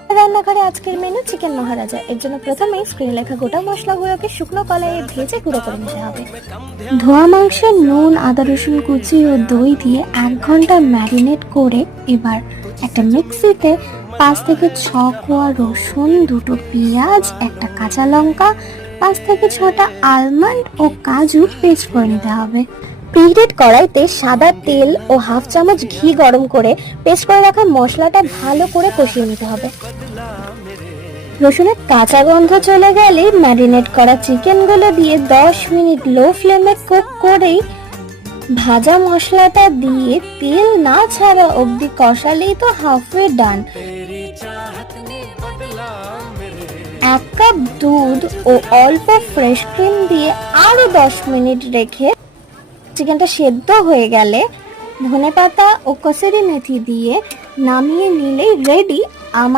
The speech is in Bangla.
রান্নাঘরে আজকের মেনু চিকেন মহারাজা। এর জন্য প্রথমে স্ক্রিনে লেখা গোটা মশলাগুলোকে শুকনো কড়াইয়ে ভেজে গুঁড়ো করে নিতে হবে। ধোয়া মাংসে নুন, আদা রসুন কুচি ও দই দিয়ে 1 ঘন্টা ম্যারিনেট করে এবার একটা মিক্সিতে 5 থেকে 6 কোয়া রসুন, 2টো পেঁয়াজ, একটা কাঁচা লঙ্কা, 5 থেকে 6টা আলমন্ড ও কাজু পেস্ট করে নিতে হবে। প্রিহিটেড কড়াইতে সাদা তেল ও হাফ চামচ ঘি গরম করে পেস্ট করে রাখা মশলাটা ভালো করে কষিয়ে নিতে হবে। রসুনের কাঁচা গন্ধ চলে গেলে ম্যারিনেট করা চিকেনগুলো দিয়ে 10 মিনিট লো ফ্লেমে কুক করেই ভাজা মশলাটা দিয়ে তেল না ছাড়া অবধি কষালেই তো হাফওয়ে ডান। 1 কাপ দুধ ও অল্প ফ্রেশ ক্রিম দিয়ে আরো 10 মিনিট রেখে চিকেনটা সেদ্ধ হয়ে গেলে ধনেপাতা ও কসুরি মেথি দিয়ে নামিয়ে নিলেই রেডি